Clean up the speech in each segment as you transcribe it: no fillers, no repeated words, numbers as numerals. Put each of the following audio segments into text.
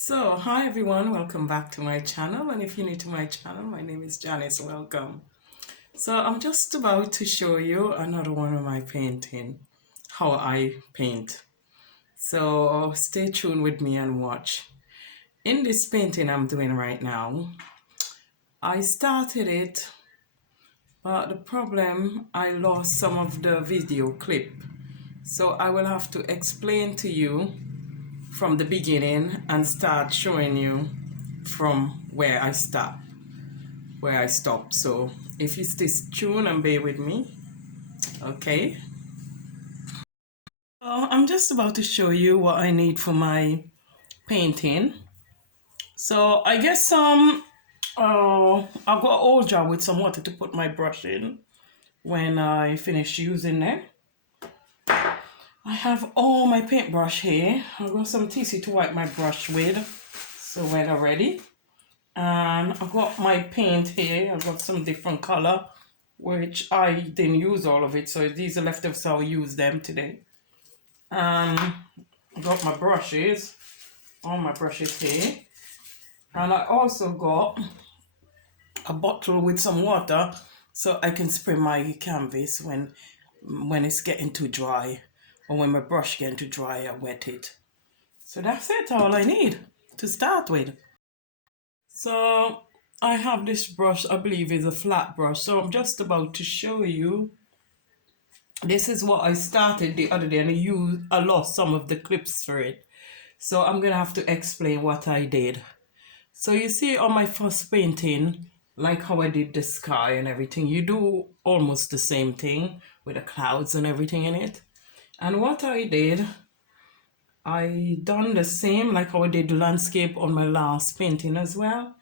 So, hi everyone, welcome back to my channel. And if you're new to my channel, my name is Janice. Welcome. So, I'm just about to show you another one of my painting, how I paint. So, stay tuned with me and watch. In this painting I'm doing right now, I started it, but the problem, I lost some of the video clip. So, I will have to explain to you from the beginning and start showing you from where I stopped. So if you stay tuned and bear with me, okay. I'm just about to show you what I need for my painting. So I guess I've got an old jar with some water to put my brush in when I finish using it. I have all my paintbrush here. I've got some tissue to wipe my brush with, so when I'm ready. And I've got my paint here. I've got some different color, which I didn't use all of it, so these are leftovers, so I'll use them today. I've got my brushes, all my brushes here. And I also got a bottle with some water so I can spray my canvas when it's getting too dry, or when my brush getting too dry, I wet it. So that's it, all I need to start with. So I have this brush, I believe is a flat brush. So I'm just about to show you. This is what I started the other day, and I lost some of the clips for it. So I'm gonna have to explain what I did. So you see on my first painting, like how I did the sky and everything, you do almost the same thing with the clouds and everything in it. And what I did, I done the same like how I did the landscape on my last painting as well.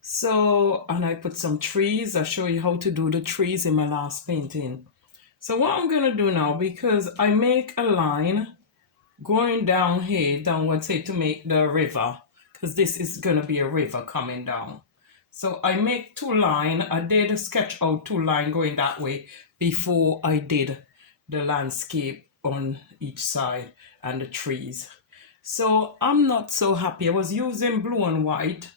So, and I put some trees. I'll show you how to do the trees in my last painting. So what I'm going to do now, because I make a line going down here, downwards here, to make the river, because this is going to be a river coming down. So I make two lines. I did sketch out two lines going that way before I did the landscape on each side and the trees. So I'm not so happy. I was using blue and white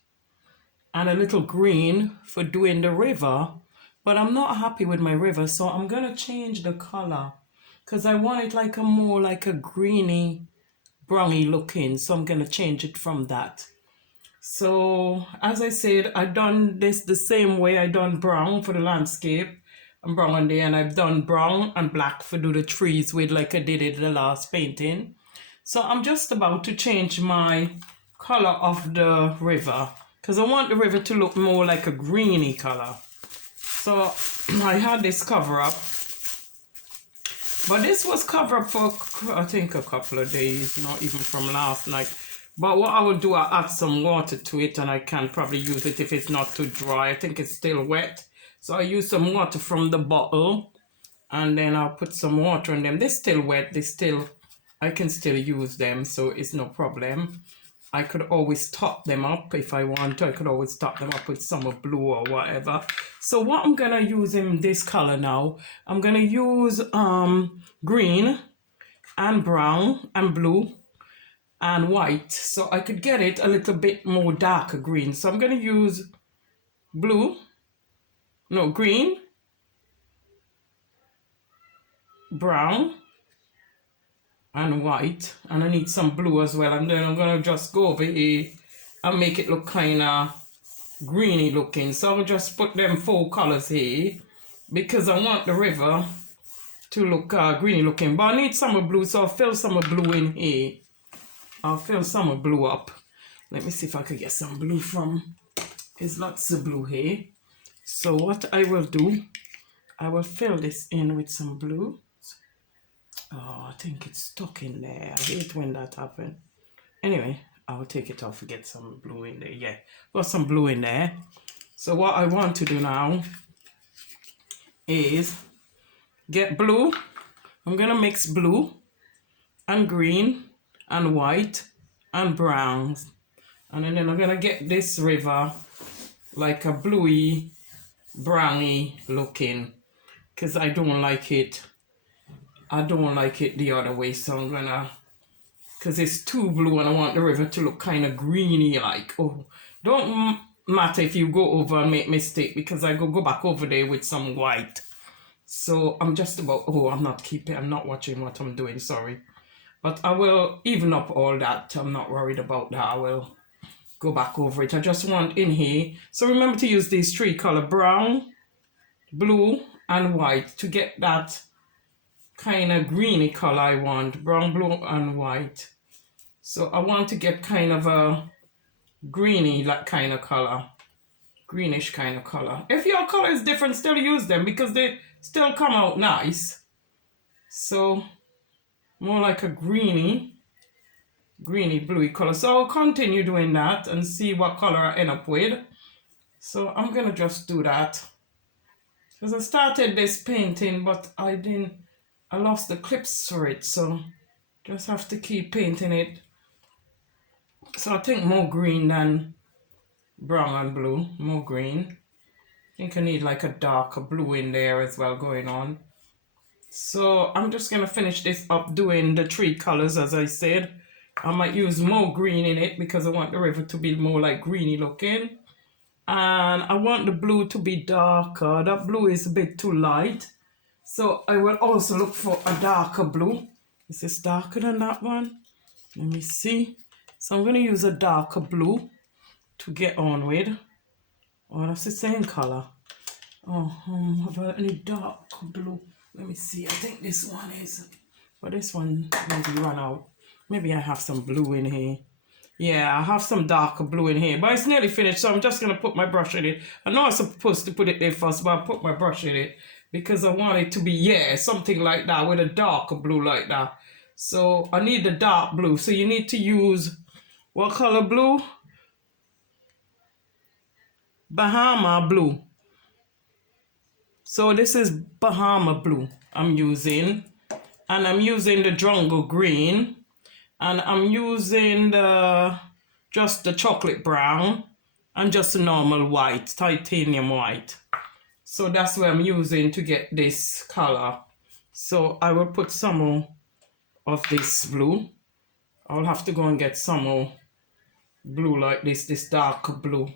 and a little green for doing the river, but I'm not happy with my river, so I'm gonna change the color because I want it like a more like a greeny browny looking, so I'm gonna change it from that. So as I said, I done this the same way I done brown for the landscape and brown on there, and I've done brown and black for do the trees with like I did it in the last painting. So I'm just about to change my color of the river because I want the river to look more like a greeny color. So I had this cover up, but this was covered up for I think a couple of days, not even from last night. But what I will do, I'll add some water to it, and I can probably use it if it's not too dry. I think it's still wet, so I use some water from the bottle, and then I'll put some water on them. They're still wet, I can still use them, so it's no problem. I could always top them up if I want to. I could always top them up with some blue or whatever. So what I'm gonna use in this color now, I'm gonna use green and brown and blue and white, so I could get it a little bit more darker green. So I'm gonna use green, brown, and white, and I need some blue as well. And then I'm gonna just go over here and make it look kind of greeny looking. So I'll just put them four colors here because I want the river to look greeny looking, but I need some blue, so I'll fill some blue in here. I'll fill some blue up. Let me see if I could get some blue from, there's lots of blue here. So what I will do, I will fill this in with some blue. Oh, I think it's stuck in there. I hate when that happens. Anyway, I'll take it off and get some blue in there. Yeah, got some blue in there. So what I want to do now is get blue. I'm going to mix blue and green and white and brown. And then I'm going to get this river like a bluey, browny looking, because I don't like it. I don't like it the other way, so I'm gonna because it's too blue and I want the river to look kind of greeny like. Oh, don't matter if you go over and make mistake, because I go back over there with some white. So I'm just about, oh, I'm not watching what I'm doing, sorry. But I will even up all that. I'm not worried about that. I will go back over it. I just want in here. So remember to use these three color, brown, blue, and white, to get that kind of greeny color I want. Brown, blue, and white. So I want to get kind of a greeny like kind of color. Greenish kind of color. If your color is different, still use them because they still come out nice. So more like a greeny bluey color. So I'll continue doing that and see what color I end up with. So I'm gonna just do that, because I started this painting but I lost the clips for it, so just have to keep painting it. So I think more green than brown and blue, more green. I think I need like a darker blue in there as well going on. So I'm just gonna finish this up doing the three colors as I said. I might use more green in it because I want the river to be more like greeny looking. And I want the blue to be darker. That blue is a bit too light. So I will also look for a darker blue. Is this darker than that one? Let me see. So I'm gonna use a darker blue to get on with. Oh, that's the same color. Oh, have I any dark blue? Let me see. I think this one is. But this one maybe run out. Maybe I have some blue in here. Yeah, I have some darker blue in here. But it's nearly finished, so I'm just going to put my brush in it. I know I'm supposed to put it there first, but I put my brush in it because I want it to be, yeah, something like that with a darker blue like that. So I need the dark blue. So you need to use what color blue? Bahama blue. So this is Bahama blue I'm using. And I'm using the jungle green. And I'm using just the chocolate brown. And just a normal white, titanium white. So that's what I'm using to get this color. So I will put some more of this blue. I'll have to go and get some more blue like this dark blue.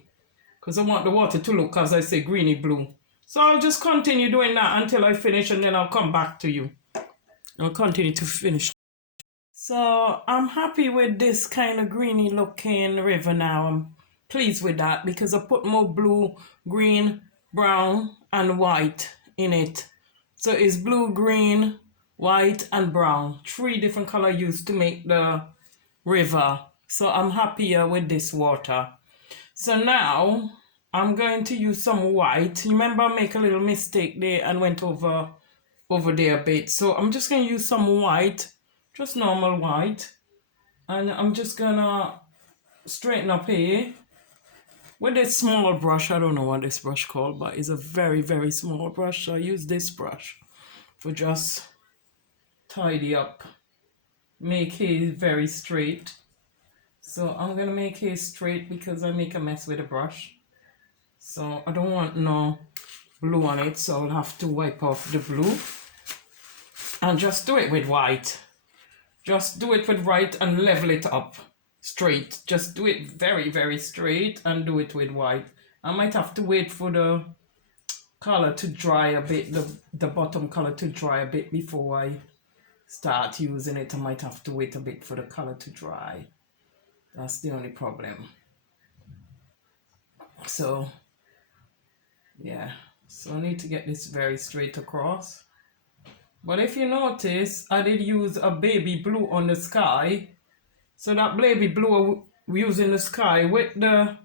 Because I want the water to look, as I say, greeny blue. So I'll just continue doing that until I finish, and then I'll come back to you. I'll continue to finish. So I'm happy with this kind of greeny looking river now. I'm pleased with that because I put more blue, green, brown, and white in it. So it's blue, green, white, and brown. 3 different colors used to make the river. So I'm happier with this water. So now I'm going to use some white. Remember, I make a little mistake there and went over there a bit. So I'm just going to use some white, just normal white. And I'm just going to straighten up here with this small brush. I don't know what this brush called, but it's a very, very small brush. So I use this brush for just tidy up, make it very straight. So I'm going to make it straight because I make a mess with the brush. So I don't want no blue on it, so I'll have to wipe off the blue. And just do it with white. Just do it with white and level it up straight. Just do it very, very straight and do it with white. I might have to wait for the color to dry a bit, the bottom color to dry a bit before I start using it. I might have to wait a bit for the color to dry. That's the only problem. So, yeah. So I need to get this very straight across. But if you notice, I did use a baby blue on the sky. So that baby blue we use in the sky with the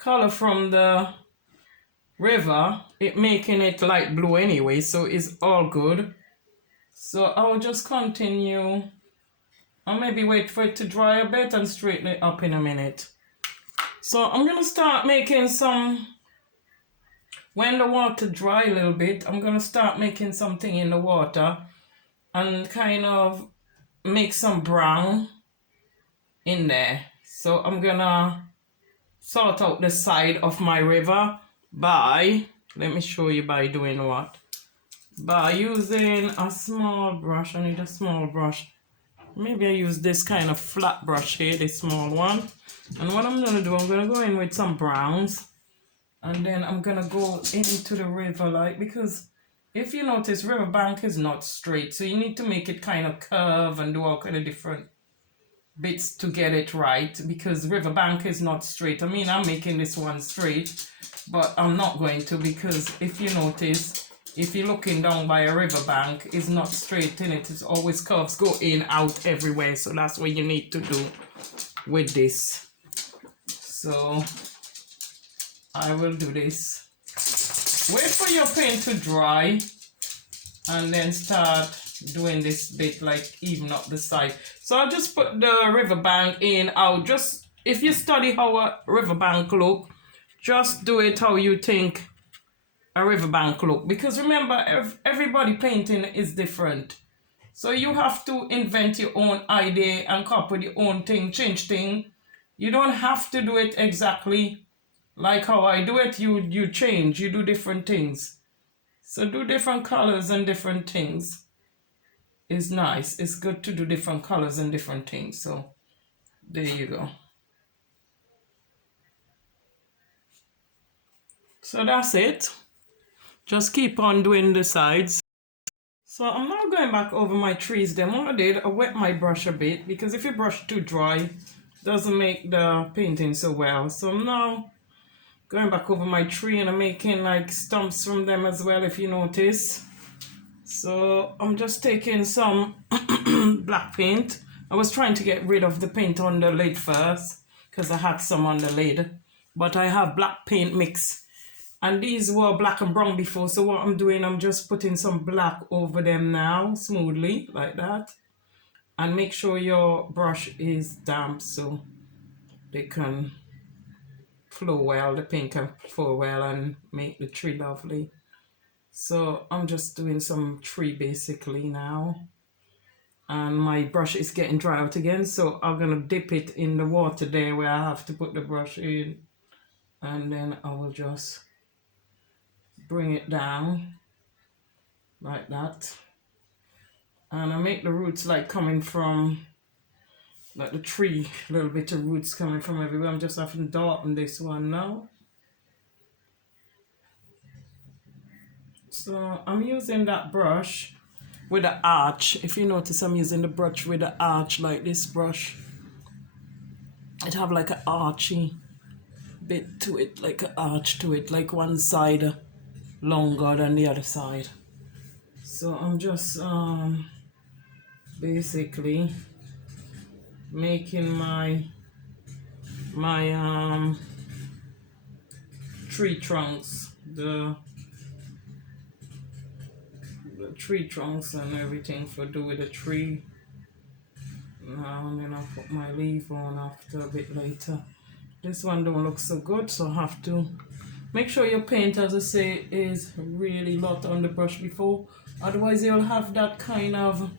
color from the river, it making it light blue anyway, so it's all good. So I'll just continue. I'll maybe wait for it to dry a bit and straighten it up in a minute. So I'm gonna start making some, when the water dry a little bit, I'm gonna start making something in the water and kind of make some brown in there. So I'm gonna sort out the side of my river by, let me show you by doing what. By using a small brush. I need a small brush Maybe I use this kind of flat brush here, this small one. And what I'm gonna do, I'm gonna go in with some browns, and then I'm gonna go into the river, like, because if you notice, riverbank is not straight, so you need to make it kind of curve and do all kind of different bits to get it right, because riverbank is not straight. I mean, I'm making this one straight, but I'm not going to, because if you notice, if you're looking down by a riverbank, it's not straight in it. It's always curves go in, out, everywhere. So that's what you need to do with this. So I will do this. Wait for your paint to dry and then start doing this bit, like even up the side. So I'll just put the riverbank in out. Just if you study how a riverbank look, just do it how you think a riverbank look, because remember, everybody painting is different, so you have to invent your own idea and copy your own thing, change thing. You don't have to do it exactly like how I do it. You change, you do different things. So do different colors and different things is nice. It's good to do different colors and different things. So there you go. So that's it. Just keep on doing the sides. So I'm now going back over my trees. Then what I did, I wet my brush a bit, because if you brush too dry, it doesn't make the painting so well. So I'm now going back over my tree, and I'm making like stumps from them as well, if you notice. So I'm just taking some black paint. I was trying to get rid of the paint on the lid first, because I had some on the lid, but I have black paint mix. And these were black and brown before, so what I'm doing, I'm just putting some black over them now, smoothly, like that. And make sure your brush is damp so they can flow well, the paint can flow well and make the tree lovely. So I'm just doing some tree basically now. And my brush is getting dry out again, so I'm gonna dip it in the water there where I have to put the brush in. And then I will just bring it down like that, and I make the roots like coming from like the tree, a little bit of roots coming from everywhere. I'm just having to darken this one now. So I'm using that brush with an arch. If you notice, I'm using the brush with an arch, like this brush. It have like an archy bit to it, like an arch to it, like one side longer than the other side. So I'm just basically making my tree trunks, the tree trunks and everything for do with the tree now, and then I'll put my leaf on after a bit later. This one don't look so good, so I have to make sure your paint, as I say, is really lot on the brush before, otherwise you'll have that kind of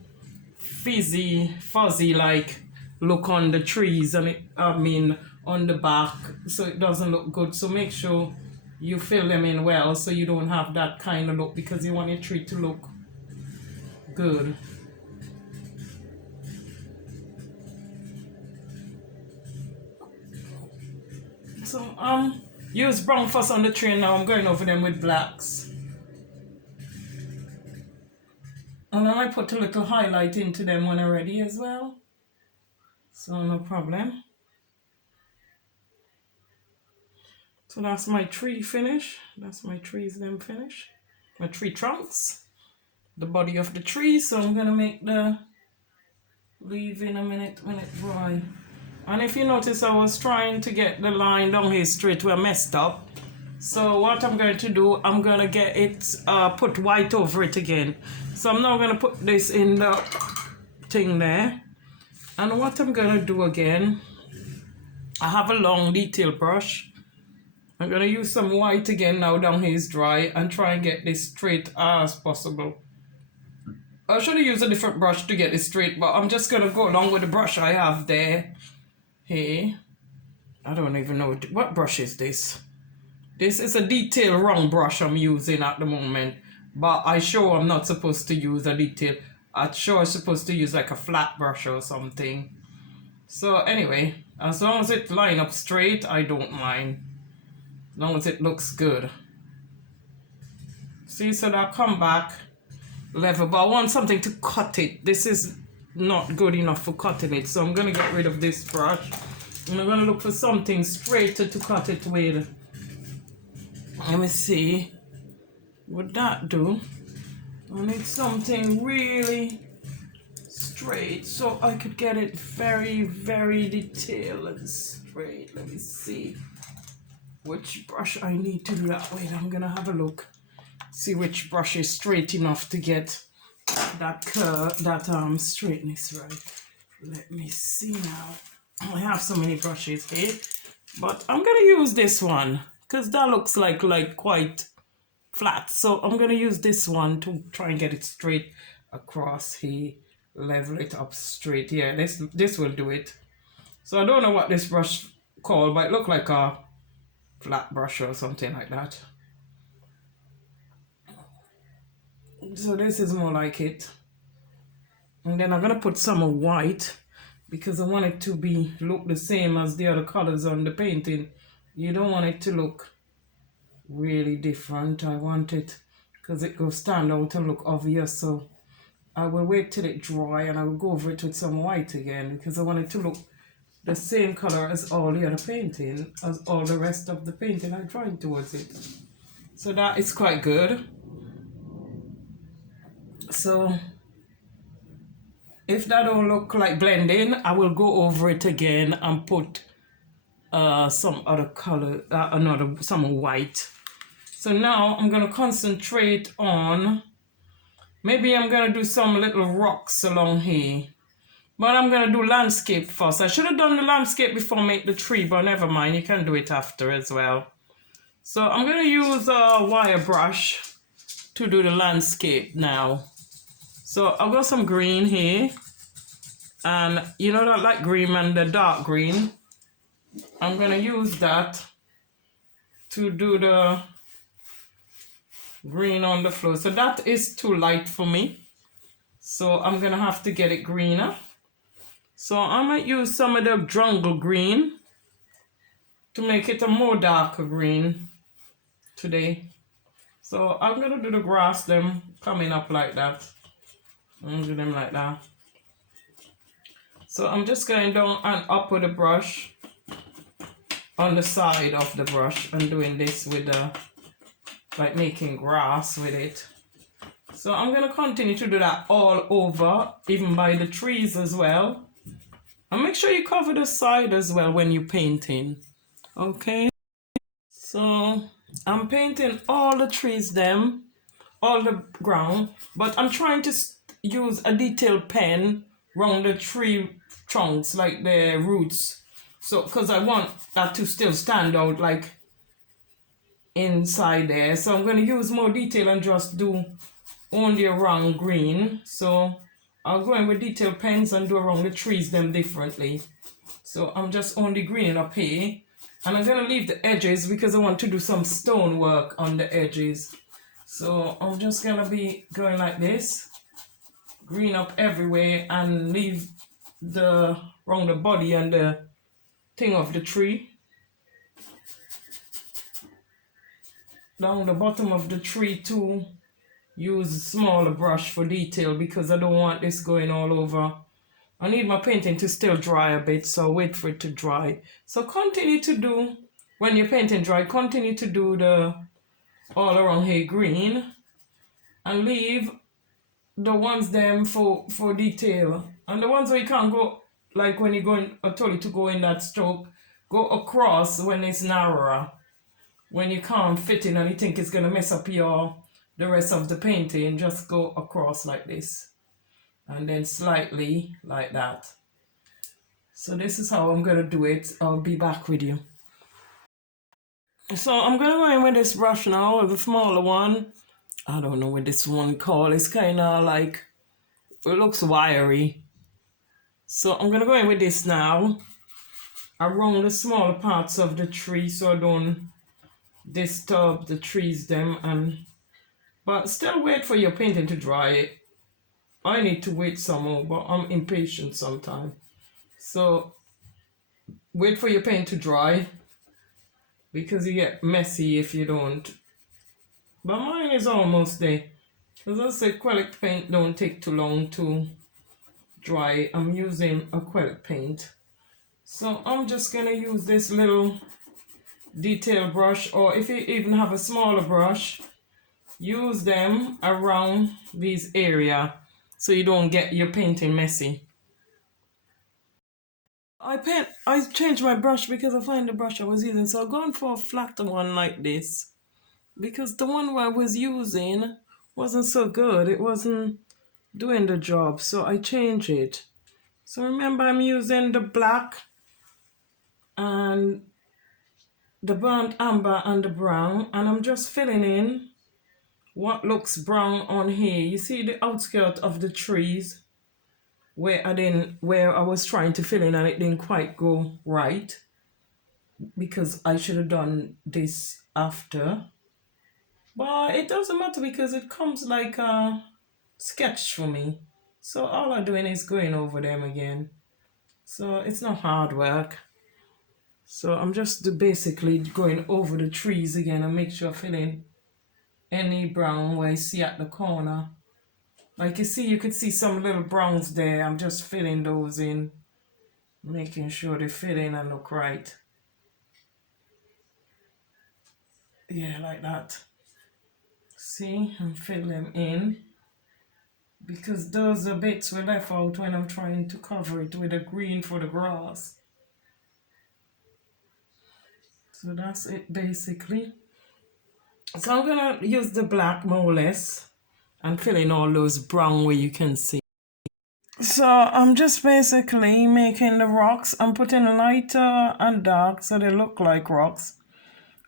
fuzzy like look on the trees, and on the back, so it doesn't look good. So make sure you fill them in well so you don't have that kind of look, because you want your tree to look good. So use brown first on the tree, and now I'm going over them with blacks. And then I put a little highlight into them when I'm ready as well. So no problem. So that's my tree finish. That's my trees then finish. My tree trunks. The body of the tree. So I'm gonna make the leaf in a minute when it dry. And if you notice, I was trying to get the line down here straight where I messed up. So what I'm going to do, I'm gonna get it put white over it again. So I'm now gonna put this in the thing there. And what I'm gonna do again, I have a long detail brush. I'm gonna use some white again now down here is dry, and try and get this straight as possible. I should have used a different brush to get it straight, but I'm just gonna go along with the brush I have there. Hey, I don't even know what brush is this. This is a detail round brush I'm using at the moment, but I'm sure I'm not supposed to use a detail. I'm sure I'm supposed to use like a flat brush or something. So anyway, as long as it line up straight, I don't mind. As long as it looks good. See, so I'll come back level, but I want something to cut it. This is not good enough for cutting it, so I'm gonna get rid of this brush. And I'm gonna look for something straighter to cut it with. Let me see. Would that do? I need something really straight so I could get it very, very detailed and straight. Let me see which brush I need to do that with. I'm gonna have a look, see which brush is straight enough to get that curve, that straightness right. Let me see now. I have so many brushes here, but I'm gonna use this one because that looks like quite flat. So I'm gonna use this one to try and get it straight across here, level it up straight. Yeah, this will do it. So I don't know what this brush called, but it looked like a flat brush or something like that. So this is more like it. And then I'm gonna put some white because I want it to look the same as the other colors on the painting. You don't want it to look really different. I want it because it will stand out and look obvious. So I will wait till it dry and I will go over it with some white again because I want it to look the same color as all the other painting, as all the rest of the painting I'm drawing towards it. So that is quite good. So if that don't look like blending, I will go over it again and put some other color, some white. So now I'm gonna concentrate on, maybe I'm gonna do some little rocks along here. But I'm gonna do landscape first. I should have done the landscape before I make the tree, but never mind, you can do it after as well. So I'm gonna use a wire brush to do the landscape now. So I've got some green here, and you know that light green and the dark green. I'm gonna use that to do the green on the floor. So that is too light for me, so I'm gonna have to get it greener. So I might use some of the jungle green to make it a more darker green today. So I'm gonna do the grass them coming up like that. I'm gonna do them like that. So I'm just going down and up with the brush on the side of the brush and doing this with the, like making grass with it. So I'm gonna continue to do that all over, even by the trees as well. And make sure you cover the side as well when you're painting. Okay. So I'm painting all the trees them, all the ground, but I'm trying to use a detailed pen around the tree trunks, like the roots. So, because I want that to still stand out like inside there. So I'm going to use more detail and just do only around green. So I'll go in with detail pens and do around the trees them differently. So I'm just only greening up here. And I'm going to leave the edges because I want to do some stone work on the edges. So I'm just going to be going like this. Green up everywhere and leave the around the body and the thing of the tree. Down the bottom of the tree too. Use a smaller brush for detail because I don't want this going all over. I need my painting to still dry a bit, so I'll wait for it to dry. So continue to do, when your painting dry, continue to do the all around here green and leave the ones them for detail. And the ones where you can't go, like when you're going, I told you to go in that stroke, go across when it's narrower. When you can't fit in and you think it's going to mess up the rest of the painting, just go across like this. And then slightly like that. So this is how I'm going to do it. I'll be back with you. So I'm going to go in with this brush now, with the smaller one. I don't know what this one called. It's kind of like, it looks wiry. So I'm going to go in with this now, around the smaller parts of the tree so I don't disturb the trees them. But still wait for your painting to dry. I need to wait some more, but I'm impatient sometimes. So wait for your paint to dry because you get messy if you don't. But mine is almost there. As I said, acrylic paint don't take too long to dry. I'm using acrylic paint. So I'm just gonna use this little detail brush, or if you even have a smaller brush, use them around these area so you don't get your painting messy. I changed my brush because I find the brush I was using, so I'm going for a flatter one like this because the one I was using wasn't so good. It wasn't doing the job, so I changed it. So remember, I'm using the black and the burnt amber and the brown, and I'm just filling in what looks brown on here. You see the outskirt of the trees where I was trying to fill in and it didn't quite go right because I should have done this after. But it doesn't matter because it comes like a sketch for me. So all I'm doing is going over them again. So it's not hard work. So I'm just basically going over the trees again and make sure I fill in any brown where I see at the corner. Like you could see some little browns there. I'm just filling those in, making sure they fit in and look right. Yeah, like that. See, and fill them in because those are bits were left out when I'm trying to cover it with the green for the grass. So that's it basically. So I'm gonna use the black more or less and fill in all those brown where you can see. So I'm just basically making the rocks. I'm putting lighter and dark so they look like rocks.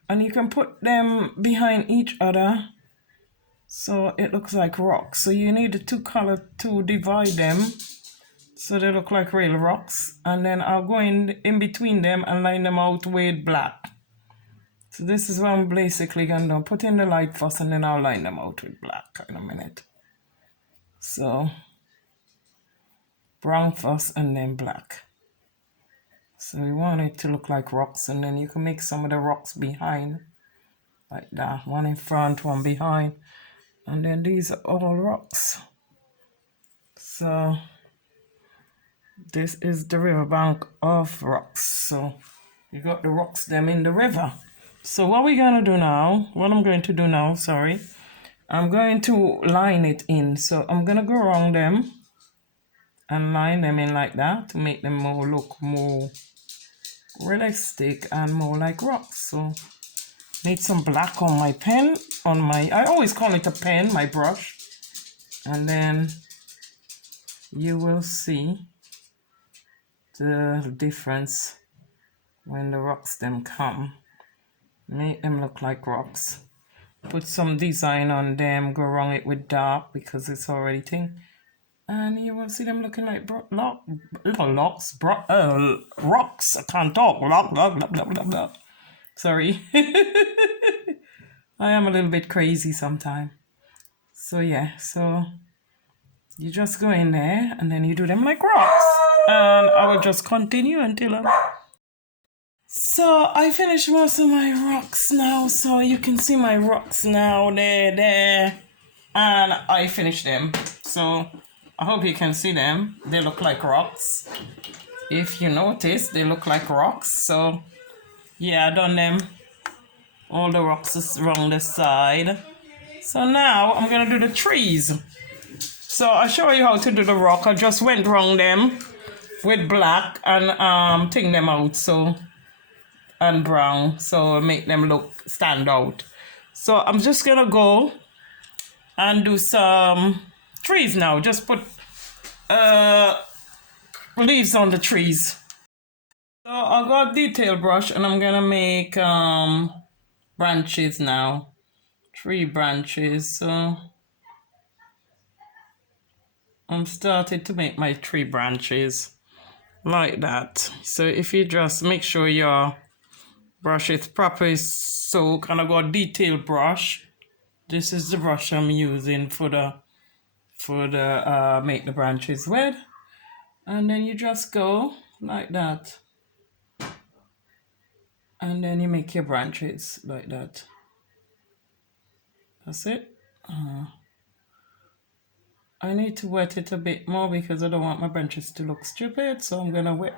And you can put them behind each other so it looks like rocks. So you need the two colors to divide them so they look like real rocks. And then I'll go in between them and line them out with black. So this is what I'm basically going to do. Put in the light first and then I'll line them out with black in a minute. So brown first and then black. So you want it to look like rocks, and then you can make some of the rocks behind like that. One in front, one behind. And then these are all rocks. So this is the riverbank of rocks. So you got the rocks them in the river. So what we're going to do now, I'm going to line it in. So I'm going to go around them and line them in like that to make them look more realistic and more like rocks. So need some black on my pen, I always call it a pen, my brush. And then you will see the difference when the rocks them come. Make them look like rocks. Put some design on them, go around it with dark because it's already thing. And you will see them looking like rocks. I can't talk. Sorry. I am a little bit crazy sometimes. So yeah, so you just go in there and then you do them like rocks. And I will just continue until So I finished most of my rocks now, so you can see my rocks now, there, and I finished them. So I hope you can see them. They look like rocks. If you notice, they look like rocks. So yeah, I done them. All the rocks is around the side. So now I'm gonna do the trees. So I'll show you how to do the rock. I just went around them with black and ting them out and brown, so make them stand out. So I'm just gonna go and do some trees now. Just put leaves on the trees. So I got detail brush and I'm gonna make branches now, tree branches. So I'm started to make my tree branches like that. So if you just make sure your brush is properly soaked, and I got a detail brush. This is the brush I'm using for the for the make the branches wet, and then you just go like that, and then you make your branches like that. That's it. I need to wet it a bit more because I don't want my branches to look stupid, so I'm gonna wet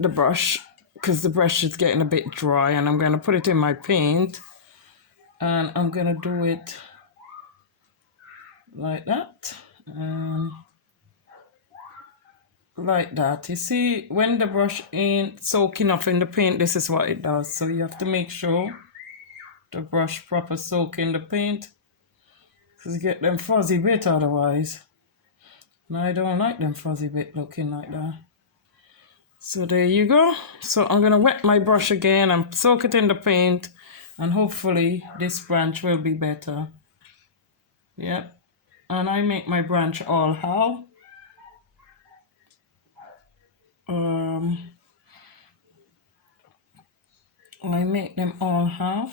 the brush because the brush is getting a bit dry, and I'm gonna put it in my paint, and I'm gonna do it like that, like that. You see, when the brush ain't soaking up in the paint, this is what it does. So you have to make sure the brush proper soak in the paint, because you get them fuzzy bit otherwise. And I don't like them fuzzy bit looking like that. So there you go. So I'm gonna wet my brush again and soak it in the paint, and hopefully this branch will be better. Yeah. And I make my branch all how. I make them all how.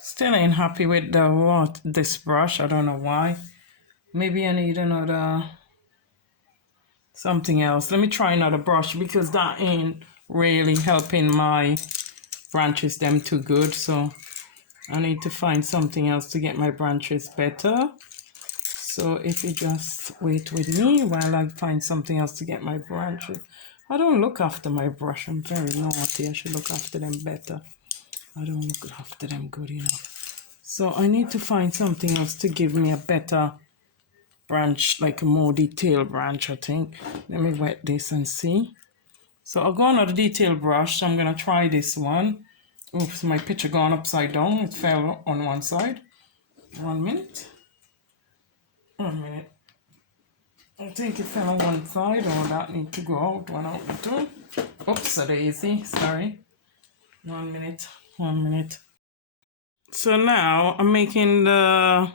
Still ain't happy with this brush. I don't know why. Maybe I need another something else. Let me try another brush because that ain't really helping my branches them too good. So I need to find something else to get my branches better. So if you just wait with me while I find something else to get my branches. I don't look after my brush. I'm very naughty. I should look after them better. I don't look after them good enough. So I need to find something else to give me a better branch, like a more detailed branch, I think. Let me wet this and see. So I'll go on with a detailed brush. I'm going to try this one. Oops, my picture gone upside down. It fell on one side. 1 minute. 1 minute. I think it fell on one side. Oh, that need to go out. One out the two. Oops, a daisy. Sorry. 1 minute. 1 minute. So now I'm making the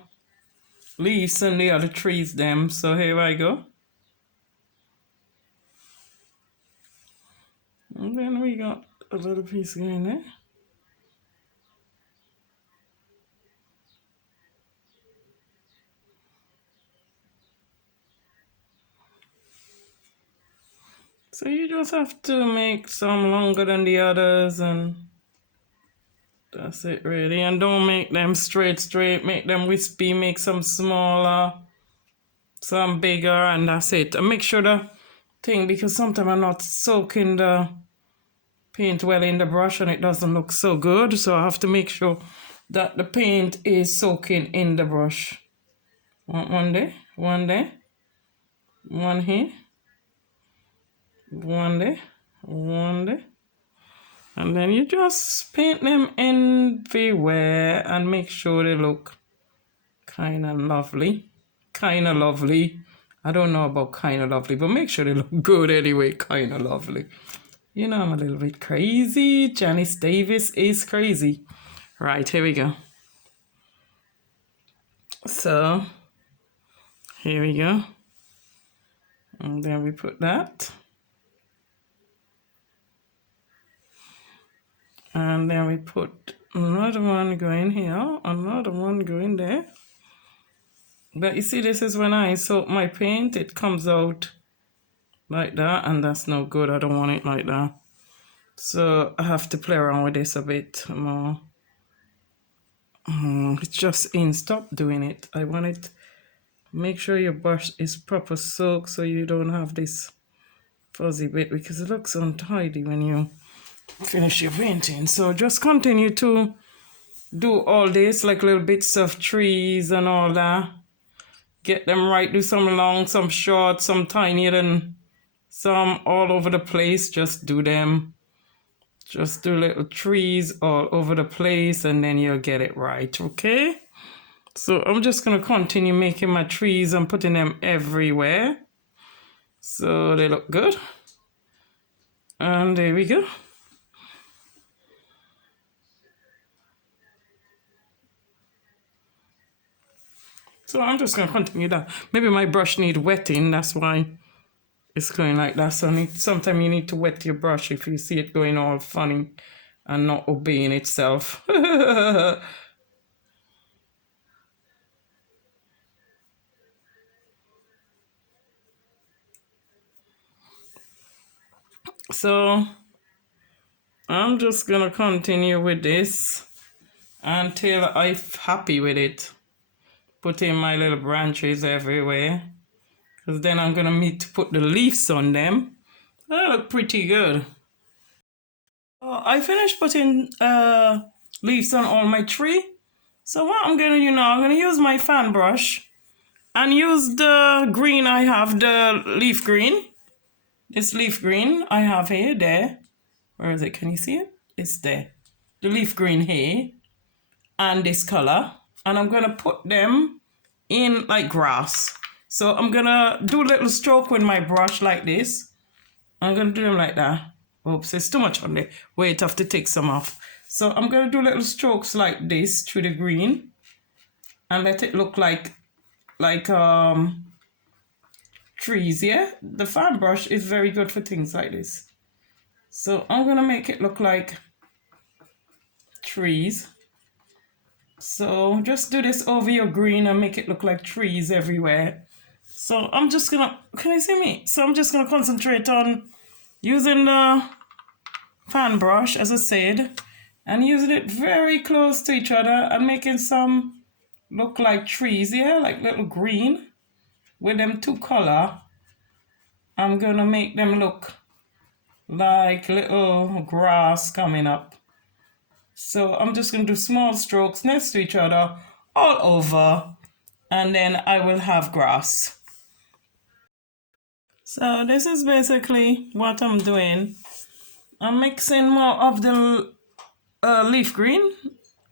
leaves and the other trees them. So here I go. And then we got a little piece going there. So you just have to make some longer than the others, and that's it really. And don't make them straight, make them wispy, make some smaller, some bigger, and that's it. And make sure the thing, because sometimes I'm not soaking the paint well in the brush and it doesn't look so good, so I have to make sure that the paint is soaking in the brush. One there, one there, one here, one there, one there. And then you just paint them everywhere and make sure they look kind of lovely. Kind of lovely. I don't know about kind of lovely, but make sure they look good anyway. Kind of lovely. You know, I'm a little bit crazy. Janice Davis is crazy. Right, here we go. So, here we go. And then we put that. And then we put another one going here, another one going there. But you see, this is when I soak my paint, it comes out like that, and that's no good. I don't want it like that. So I have to play around with this a bit more. It's just in, stop doing it. I want it, make sure your brush is proper soaked so you don't have this fuzzy bit, because it looks untidy when you finish your painting. So just continue to do all this, like little bits of trees and all that. Get them right. Do some long, some short, some tinier, and some all over the place. Just do them. Just do little trees all over the place, and then you'll get it right, okay? So I'm just going to continue making my trees and putting them everywhere, so they look good. And there we go. So I'm just going to continue that. Maybe my brush need wetting, that's why it's going like that. So sometimes you need to wet your brush if you see it going all funny and not obeying itself. So I'm just gonna continue with this until I'm happy with it. Putting my little branches everywhere, because then I'm gonna need to put the leaves on them. They look pretty good. I finished putting leaves on all my tree. So what I'm gonna do now, I'm gonna use my fan brush and use the green I have, the leaf green. This leaf green I have here, there. Where is it? Can you see it? It's there. The leaf green here and this color. And I'm gonna put them in like grass. So I'm gonna do a little stroke with my brush like this. I'm gonna do them like that. Oops, it's too much on there. Wait, I have to take some off. So I'm gonna do little strokes like this through the green and let it look like trees. Yeah, the fan brush is very good for things like this. So I'm gonna make it look like trees. So just do this over your green and make it look like trees everywhere. So I'm just gonna, can you see me? So I'm just gonna concentrate on using the fan brush, as I said, and using it very close to each other and making some look like trees, yeah, like little green. With them two color, I'm gonna make them look like little grass coming up. So I'm just gonna do small strokes next to each other all over, and then I will have grass. So this is basically what I'm doing. I'm mixing more of the leaf green,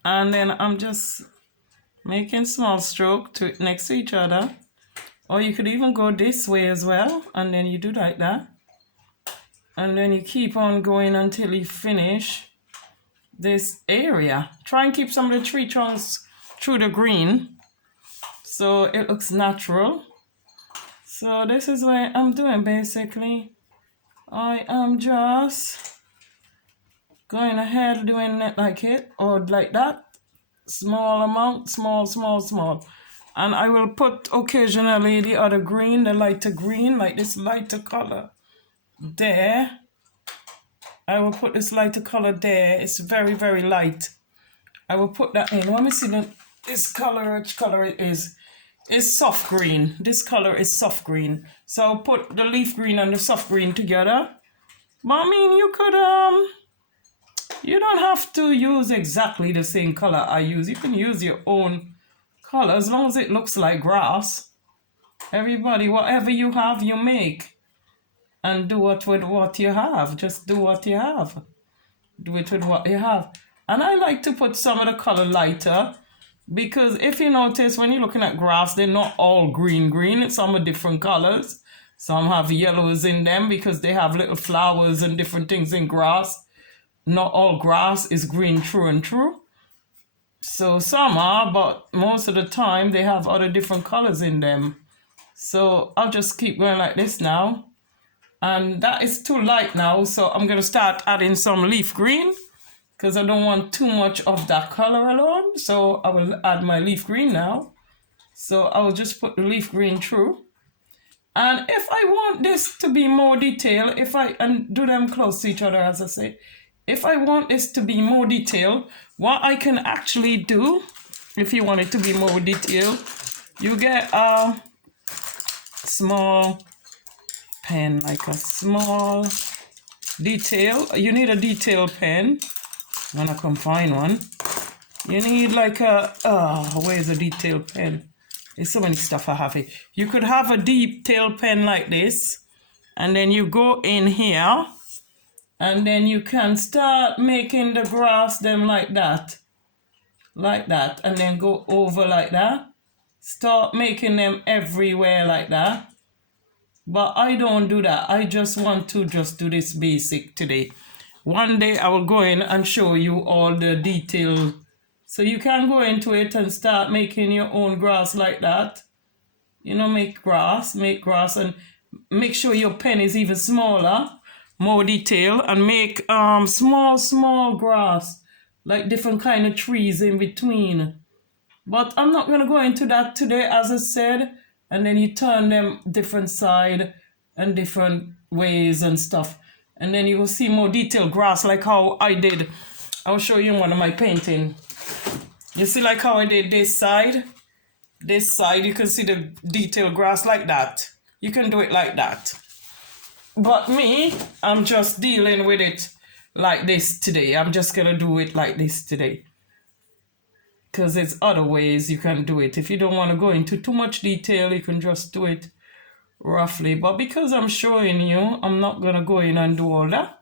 and then I'm just making small stroke to next to each other. Or you could even go this way as well, and then you do like that. And then you keep on going until you finish this area. Try and keep some of the tree trunks through the green so it looks natural. So this is what I'm doing basically. I am just going ahead doing it like it or like that. Small amount, small. And I will put occasionally the other green, the lighter green, like this lighter color there. I will put this lighter color there. It's very, very light. I will put that in. Let me see this color, which color it is. It's soft green. This color is soft green. So I'll put the leaf green and the soft green together. But I mean, you could, you don't have to use exactly the same color I use. You can use your own color as long as it looks like grass. Everybody, whatever you have, you make. And do it with what you have. Just do what you have. Do it with what you have. And I like to put some of the color lighter, because if you notice, when you're looking at grass, they're not all green. Some are different colors. Some have yellows in them because they have little flowers and different things in grass. Not all grass is green true and true. So some are, but most of the time they have other different colors in them. So I'll just keep going like this now. And that is too light now, so I'm going to start adding some leaf green because I don't want too much of that color alone. So I will add my leaf green now. So I will just put the leaf green through. And if I want this to be more detailed, and do them close to each other, as I say, if I want this to be more detailed, what I can actually do, if you want it to be more detailed, you get a small pen, like a small detail. You need a detail pen. I'm gonna come find one. You need like where's a detail pen? There's so many stuff I have here. You could have a detail pen like this, and then you go in here, and then you can start making the grass them like that, and then go over like that. Start making them everywhere like that. But I don't do that. I just want to just do this basic today. One day I will go in and show you all the detail. So you can go into it and start making your own grass like that. You know, make grass and make sure your pen is even smaller, more detail, and make small grass, like different kind of trees in between. But I'm not going to go into that today, as I said. And then you turn them different side and different ways and stuff. And then you will see more detailed grass like how I did. I'll show you in one of my painting. You see like how I did this side? This side, you can see the detailed grass like that. You can do it like that. But me, I'm just dealing with it like this today. I'm just going to do it like this today. Because there's other ways you can do it. If you don't want to go into too much detail, you can just do it roughly. But because I'm showing you, I'm not going to go in and do all that.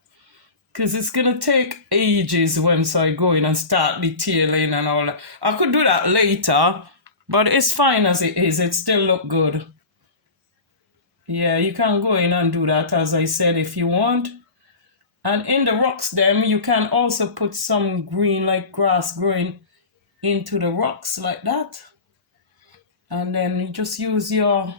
Because it's going to take ages once I go in and start detailing and all that. I could do that later, but it's fine as it is. It still look good. Yeah, you can go in and do that, as I said, if you want. And in the rocks them, you can also put some green, like grass growing into the rocks like that. And then you just use your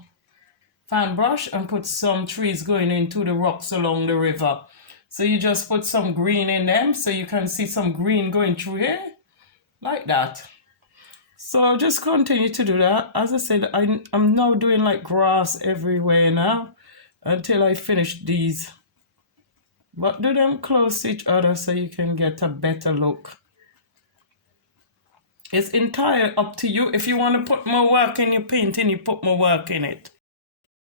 fan brush and put some trees going into the rocks along the river. So you just put some green in them so you can see some green going through here like that. So I'll just continue to do that. As I said, I'm now doing like grass everywhere now until I finish these. But do them close to each other so you can get a better look. It's entirely up to you. If you want to put more work in your painting, you put more work in it.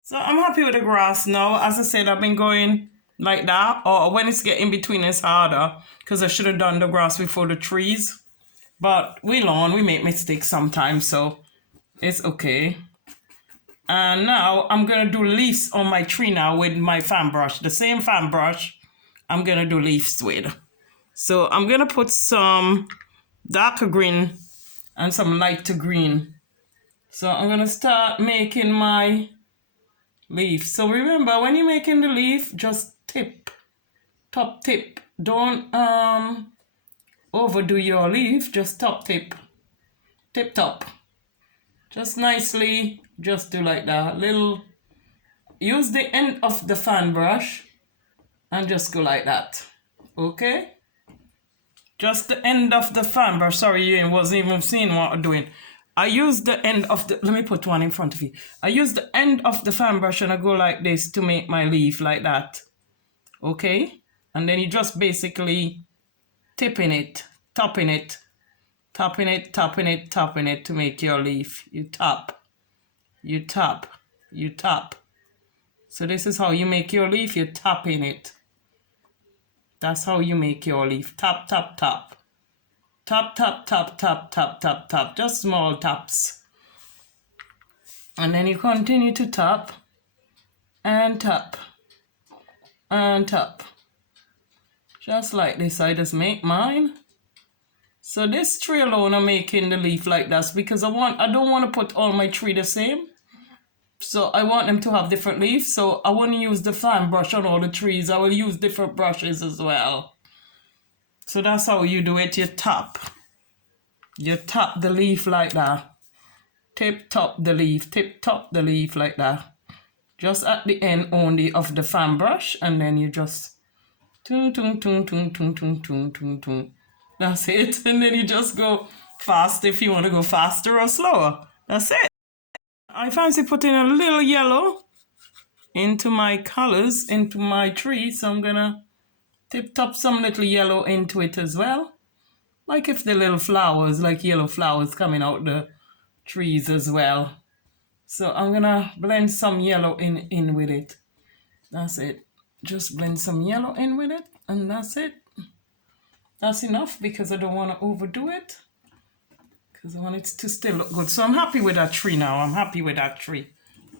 So I'm happy with the grass now. As I said, I've been going like that. Or when it's getting between, it's harder. Because I should have done the grass before the trees. But we learn, we make mistakes sometimes, so it's okay. And now I'm going to do leaves on my tree now with my fan brush. The same fan brush I'm going to do leaves with. So I'm going to put some darker green and some lighter green. So I'm going to start making my leaf. So remember, when you're making the leaf, just tip, top tip. Don't overdo your leaf, just top tip, tip top. Just nicely, just do like that. Little, use the end of the fan brush and just go like that. Okay? Just the end of the fan brush. Sorry, you wasn't even seeing what I'm doing. I use the end of the, let me put one in front of you. I use the end of the fan brush and I go like this to make my leaf like that. Okay? And then you just basically tipping it, topping it, topping it, topping it, topping it to make your leaf. You top, you top, you top. So this is how you make your leaf. You're topping it. That's how you make your leaf. Top, top, top. Top, top, top, top, top, top, top. Just small taps. And then you continue to top and top and top. Just like this. I just make mine. So this tree alone, I'm making the leaf like that because I don't want to put all my tree the same. So I want them to have different leaves. So I won't use the fan brush on all the trees. I will use different brushes as well. So that's how you do it. You top the leaf like that. Tip top the leaf, tip top the leaf like that. Just at the end only of the fan brush. And then you just tung, tung, tung, tung, tung, tung, tung, tung, tung. That's it. And then you just go fast if you want to go faster or slower. That's it. I fancy putting a little yellow into my colors, into my tree. So I'm going to tip top some little yellow into it as well. Like if the little flowers, like yellow flowers coming out the trees as well. So I'm going to blend some yellow in with it. That's it. Just blend some yellow in with it. And that's it. That's enough because I don't want to overdo it. Because I want it to still look good. So I'm happy with that tree now. I'm happy with that tree.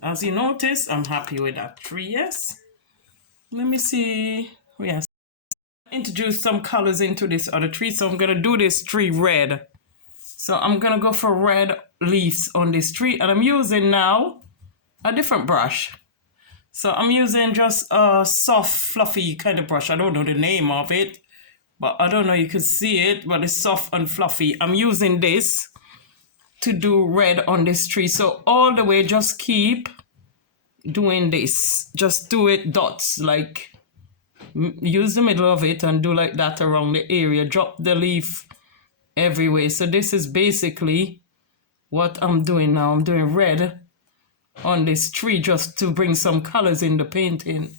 As you notice, I'm happy with that tree, yes. Let me see. Yes. Introduce some colors into this other tree. So I'm going to do this tree red. So I'm going to go for red leaves on this tree. And I'm using now a different brush. So I'm using just a soft, fluffy kind of brush. I don't know the name of it. But I don't know, you can see it, but it's soft and fluffy. I'm using this to do red on this tree. So all the way, just keep doing this. Just do it dots, like use the middle of it and do like that around the area. Drop the leaf everywhere. So this is basically what I'm doing now. I'm doing red on this tree just to bring some colors in the painting.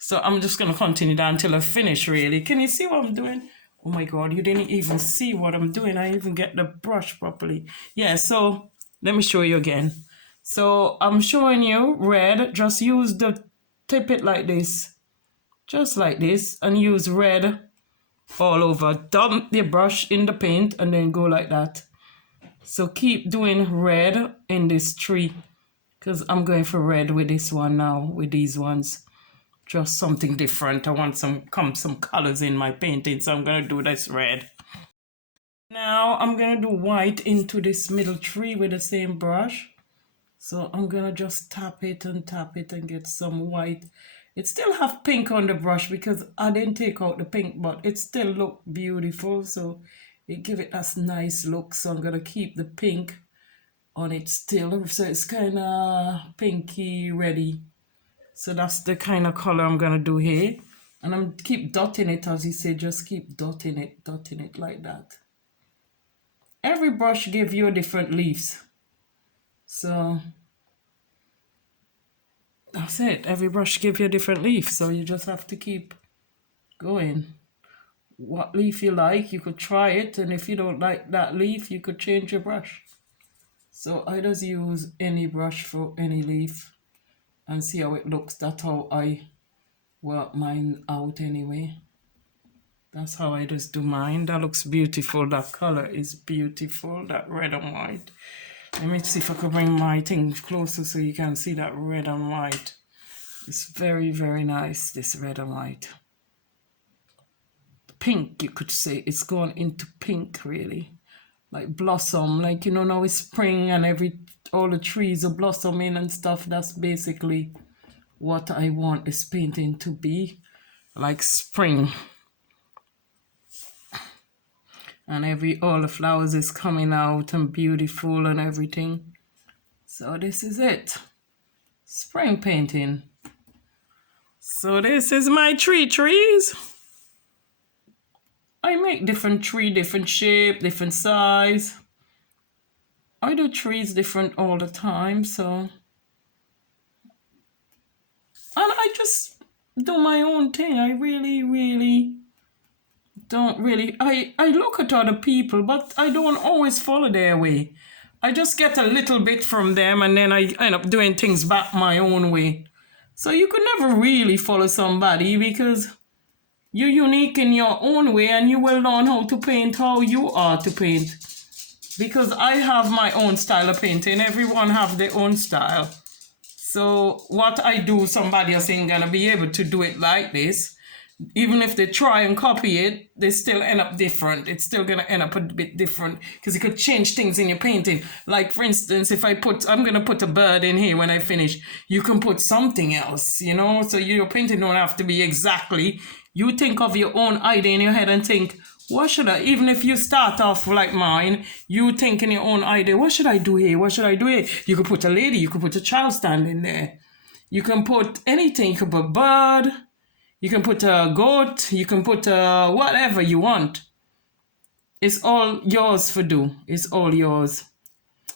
So I'm just going to continue that until I finish, really. Can you see what I'm doing? Oh my God, you didn't even see what I'm doing. I even get the brush properly. Yeah, so let me show you again. So I'm showing you red. Just use the, tip it like this. Just like this. And use red all over. Dump the brush in the paint and then go like that. So keep doing red in this tree. Because I'm going for red with this one now. With these ones. Just something different. I want some colors in my painting, so I'm gonna do this red. Now I'm gonna do white into this middle tree with the same brush. So I'm gonna just tap it and get some white. It still have pink on the brush because I didn't take out the pink, but it still look beautiful. So it give it a nice look. So I'm gonna keep the pink on it still. So it's kind of pinky ready. So that's the kind of color I'm gonna do here. And I'm keep dotting it, as you say, just keep dotting it like that. Every brush gives you different leaves. So that's it. Every brush gives you a different leaf. So you just have to keep going. What leaf you like, you could try it. And if you don't like that leaf, you could change your brush. So I just use any brush for any leaf and see how it looks. That's how I work mine out anyway. That's how I just do mine. That looks beautiful. That color is beautiful. That red and white. Let me see if I can bring my thing closer so you can see that red and white. It's very, very nice, this red and white. Pink, you could say. It's gone into pink, really. Like blossom. Like, you know, now it's spring and all the trees are blossoming and stuff. That's basically what I want this painting to be. Like spring. And all the flowers is coming out and beautiful and everything. So this is it. Spring painting. So this is my trees. I make different tree, different shape, different size. I do trees different all the time, so. And I just do my own thing. I really don't really, I look at other people, but I don't always follow their way. I just get a little bit from them and then I end up doing things back my own way. So you could never really follow somebody because you're unique in your own way and you will learn how to paint how you are to paint. Because I have my own style of painting. Everyone have their own style. So what I do, somebody else ain't gonna be able to do it like this. Even if they try and copy it, they still end up different. It's still gonna end up a bit different because you could change things in your painting. Like for instance, if I'm gonna put a bird in here when I finish, you can put something else, you know? So your painting don't have to be exactly. You think of your own idea in your head and think, what should I, even if you start off like mine, you think in your own idea, what should I do here? What should I do here? You could put a lady, you could put a child standing there. You can put anything, you could put a bird, you can put a goat, you can put whatever you want. It's all yours for do. It's all yours.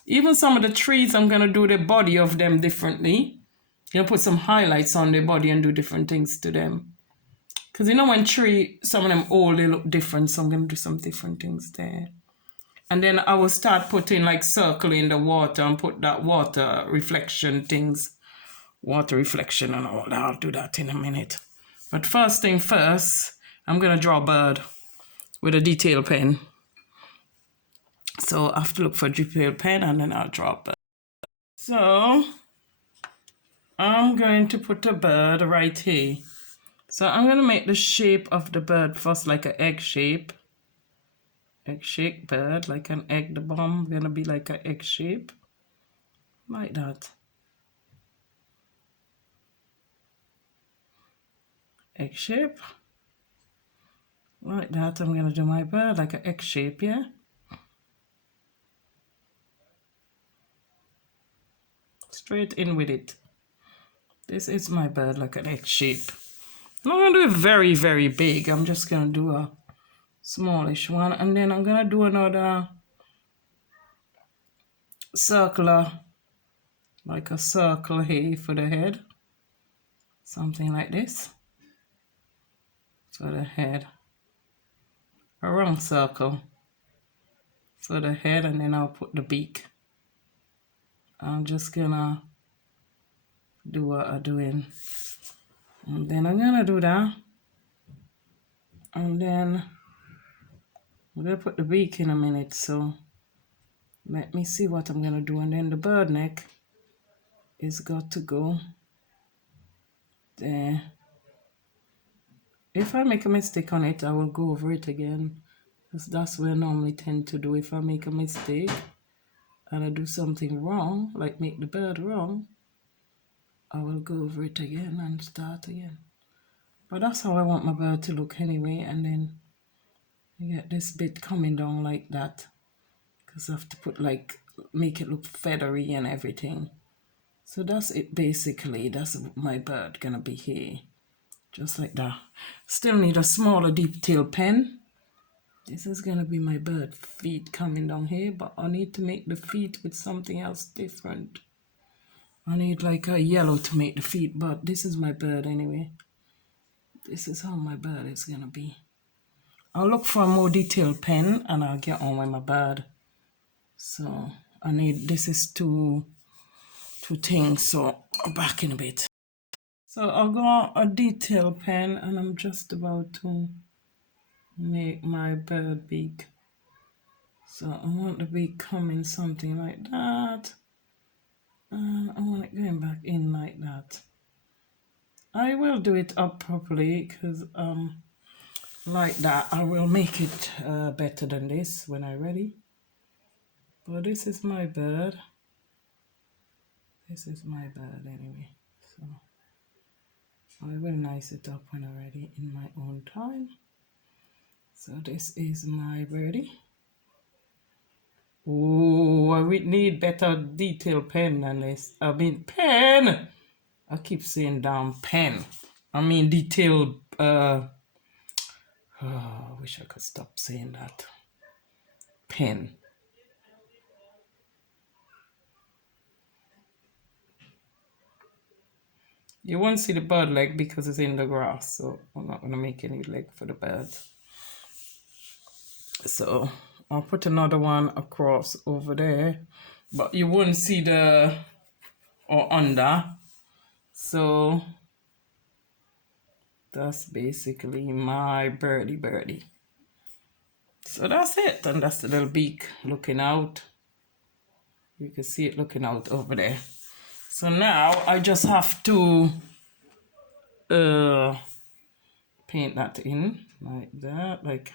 Even some of the trees, I'm going to do the body of them differently. You know, put some highlights on their body and do different things to them. Because you know when some of them old, they look different. So I'm going to do some different things there. And then I will start putting like circle in the water and put that water reflection things. Water reflection and all that. I'll do that in a minute. But first thing first, I'm going to draw a bird with a detail pen. So I have to look for a detail pen and then I'll draw a bird. So I'm going to put a bird right here. So I'm going to make the shape of the bird first like an egg shape. Egg-shaped bird, like an egg. The bomb going to be like an egg shape. Like that. Egg shape. Like that, I'm going to do my bird like an egg shape, yeah? Straight in with it. This is my bird like an egg shape. I'm not going to do it very, very big. I'm just going to do a smallish one. And then I'm going to do another circular, like a circle here for the head. Something like this. for the head, a round circle for the head, and then I'll put the beak. I'm just gonna do what I'm doing, and then I'm gonna do that, and then I'm gonna put the beak in a minute. So let me see what I'm gonna do, and then the bird neck is got to go there. If I make a mistake on it, I will go over it again, because that's what I normally tend to do. If I make a mistake and I do something wrong, like make the bird wrong, I will go over it again and start again. But that's how I want my bird to look anyway. And then you get this bit coming down like that, because I have to put like, make it look feathery and everything. So that's it basically. That's my bird gonna be here, just like that. Still need a smaller detail pen. This is gonna be my bird feet coming down here, but I need to make the feet with something else different. I need like a yellow to make the feet, but this is my bird anyway. This is how my bird is gonna be. I'll look for a more detailed pen and I'll get on with my bird. So I need, this is two things, so I'm back in a bit. So I'll go a detail pen and I'm just about to make my bird beak. So I want the beak coming something like that. And I want it going back in like that. I will do it up properly, because like that I will make it better than this when I'm ready. But this is my bird. This is my bird anyway. So I will nice it up when I'm ready in my own time. So this is my birdie. Oh, I would need better detail pen than this. I mean pen. I keep saying damn pen. I mean detailed. Oh, I wish I could stop saying that. Pen. You won't see the bird leg because it's in the grass, so I'm not gonna make any leg for the bird. So I'll put another one across over there, but you won't see the or under. So that's basically my birdie. So that's it, and that's the little beak looking out. You can see it looking out over there. So now I just have to paint that in like that, like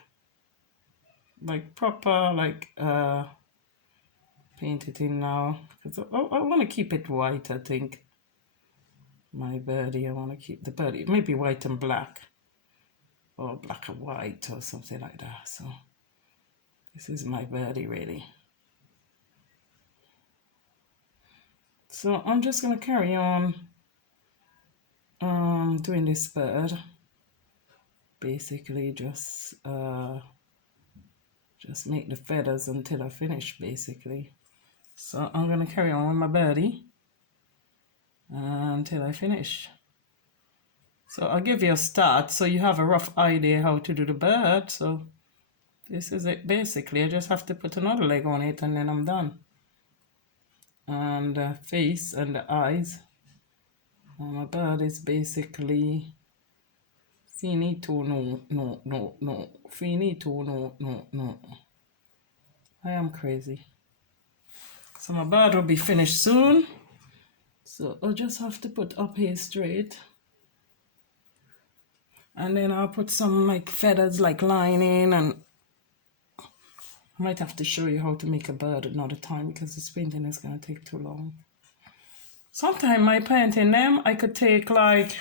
proper, like paint it in now, because I want to keep it white. I think my birdie, I want to keep the birdie maybe white and black, or black and white, or something like that. So this is my birdie really. So I'm just gonna carry on doing this bird. Basically just make the feathers until I finish basically. So I'm gonna carry on with my birdie until I finish. So I'll give you a start so you have a rough idea how to do the bird. So this is it basically. I just have to put another leg on it and then I'm done. And the face and the eyes. And my bird is basically finito, no. Finito, no. I am crazy. So my bird will be finished soon. So I'll just have to put up here straight. And then I'll put some like feathers, like lining, and I might have to show you how to make a bird another time because this painting is going to take too long. Sometimes my painting them, I could take like,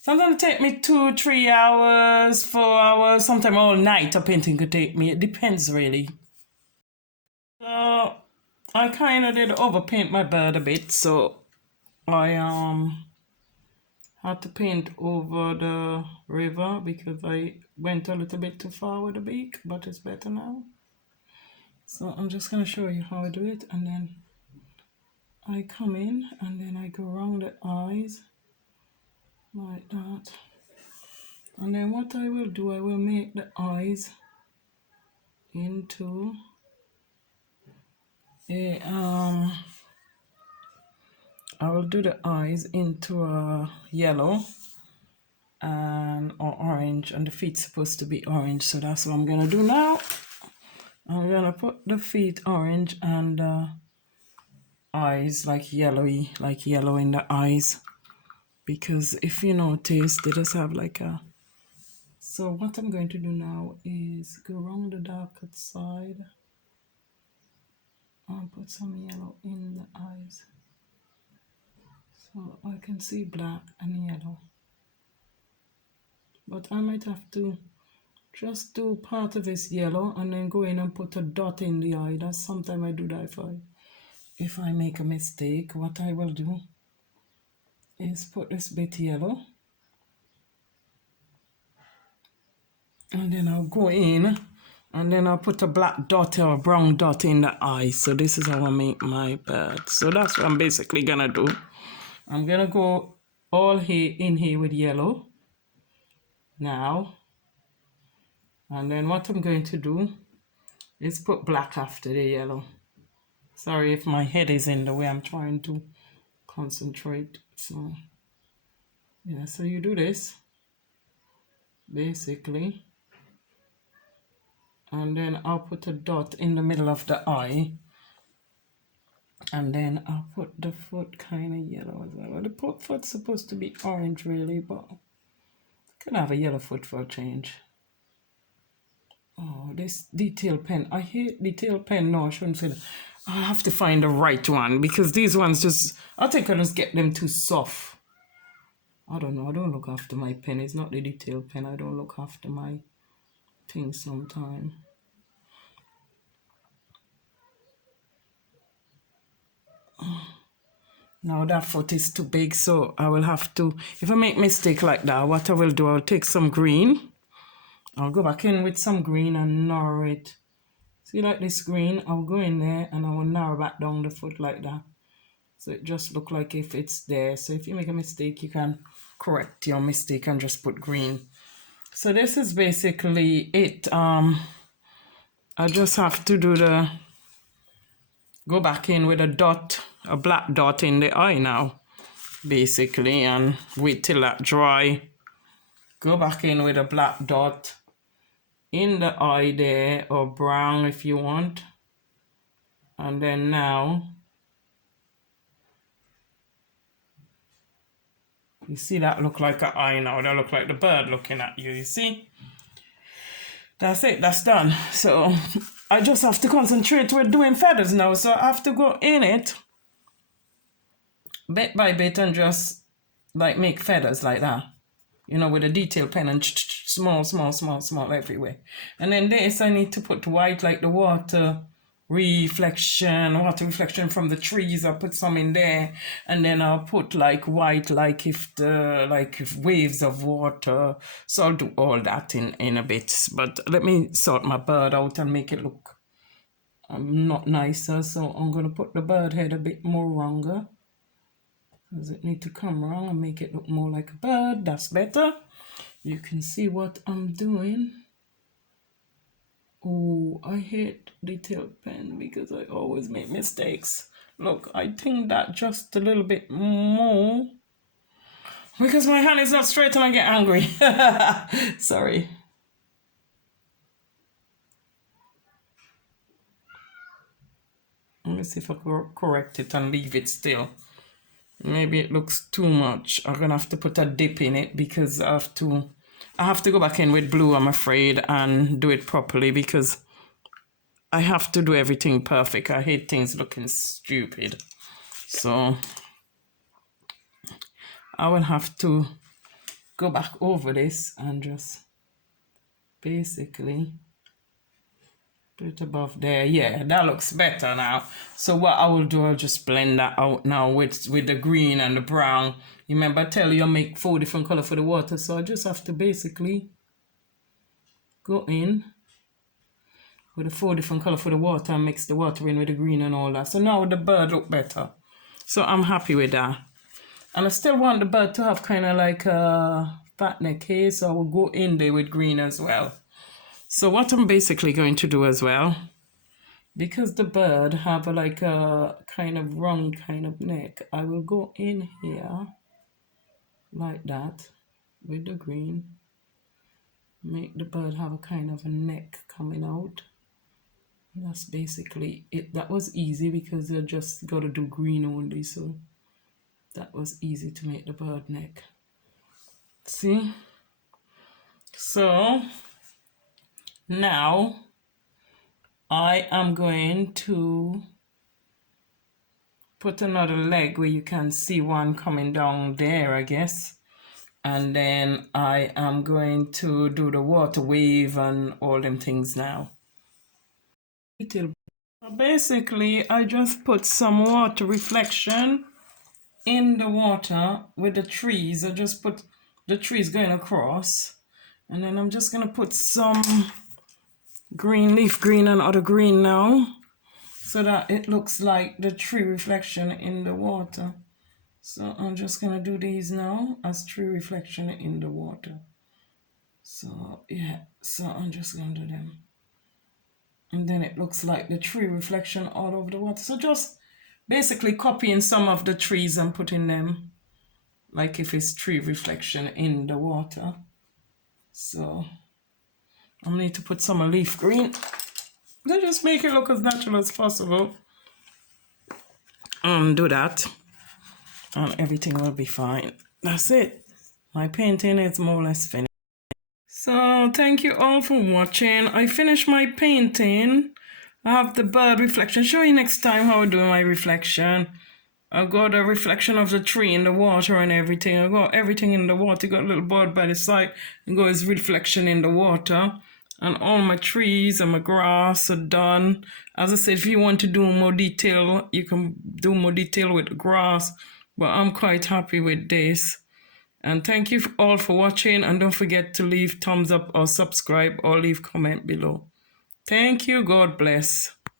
sometimes it take me 2-3 hours, 4 hours, sometimes all night a painting could take me. It depends really. So I kind of did overpaint my bird a bit, so I had to paint over the river because I went a little bit too far with the beak, but it's better now. So I'm just going to show you how I do it, and then I come in and then I go around the eyes like that. And then what I will do, I will make the eyes into a I will do the eyes into a yellow and or orange, and the feet's supposed to be orange, so that's what I'm gonna do now. I'm gonna put the feet orange and eyes like yellowy, like yellow in the eyes, because if you notice, they just have like a. So what I'm going to do now is go around the darker side and put some yellow in the eyes, so I can see black and yellow. But I might have to just do part of this yellow and then go in and put a dot in the eye. That's sometimes I do that if I make a mistake. What I will do is put this bit yellow and then I'll go in and then I'll put a black dot or a brown dot in the eye. So this is how I make my bird. So that's what I'm basically gonna do. I'm gonna go all here in here with yellow now, and then what I'm going to do is put black after the yellow. Sorry if my head is in the way, I'm trying to concentrate. So yeah, so you do this basically, and then I'll put a dot in the middle of the eye, and then I'll put the foot kind of yellow as well. The foot's supposed to be orange really, but can have a yellow foot for a change. Oh, this detail pen. I hate detail pen. No, I shouldn't say that. I have to find the right one, because these ones just, I think I just get them too soft. I don't know. I don't look after my pen. It's not the detail pen. I don't look after my things sometimes. Now that foot is too big, so I will have to, if I make mistake like that, what I will do, I'll take some green. I'll go back in with some green and narrow it. See, like this green, I'll go in there and I will narrow back down the foot like that. So it just look like if it's there. So if you make a mistake, you can correct your mistake and just put green. So this is basically it. I just have to do go back in with a dot, a black dot in the eye now, basically, and wait till that dry. Go back in with a black dot in the eye there, or brown if you want. And then now, you see that look like an eye now. That look like the bird looking at you, you see? That's it, that's done. So I just have to concentrate with doing feathers now. So I have to go in it bit by bit and just like make feathers like that. You know, with a detail pen and small, small, small, small everywhere. And then this, I need to put white, like the water reflection from the trees. I'll put some in there, and then I'll put like white, like if waves of water. So I'll do all that in a bit. But let me sort my bird out and make it look not nicer. So I'm gonna put the bird head a bit more longer, because it need to come around and make it look more like a bird. That's better. You can see what I'm doing. Oh, I hate detail pen because I always make mistakes. Look, I think that just a little bit more, because my hand is not straight and I get angry. Sorry. Let me see if I can correct it and leave it still. Maybe it looks too much. I'm gonna have to put a dip in it, because I have to go back in with blue, I'm afraid, and do it properly, because I have to do everything perfect. I hate things looking stupid. So I will have to go back over this and just basically put it above there. Yeah, that looks better now. So what I will do, I'll just blend that out now with the green and the brown. You remember I tell you I make 4 different colors for the water, so I just have to basically go in with the 4 different colors for the water and mix the water in with the green and all that. So now the bird look better. So I'm happy with that. And I still want the bird to have kind of like a fat neck here, so I will go in there with green as well. So what I'm basically going to do as well, because the bird have like a kind of round kind of neck, I will go in here like that with the green, make the bird have a kind of a neck coming out. That's basically it. That was easy because I just got to do green only, so that was easy to make the bird neck. See? So now I am going to put another leg where you can see one coming down there, I guess. And then I am going to do the water wave and all them things now. Basically, I just put some water reflection in the water with the trees. I just put the trees going across. And then I'm just going to put some green, leaf green and other green now, so that it looks like the tree reflection in the water. So I'm just going to do these now as tree reflection in the water. So yeah, so I'm just going to do them. And then it looks like the tree reflection all over the water. So just basically copying some of the trees and putting them like if it's tree reflection in the water. So I need to put some leaf green. They just make it look as natural as possible. Do that. And everything will be fine. That's it. My painting is more or less finished. So thank you all for watching. I finished my painting. I have the bird reflection. Show you next time how I do my reflection. I got a reflection of the tree in the water and everything. I got everything in the water. Got a little bird by the side and got his reflection in the water. And all my trees and my grass are done. As I said, if you want to do more detail, you can do more detail with the grass. But I'm quite happy with this. And thank you all for watching. And don't forget to leave thumbs up or subscribe or leave comment below. Thank you. God bless.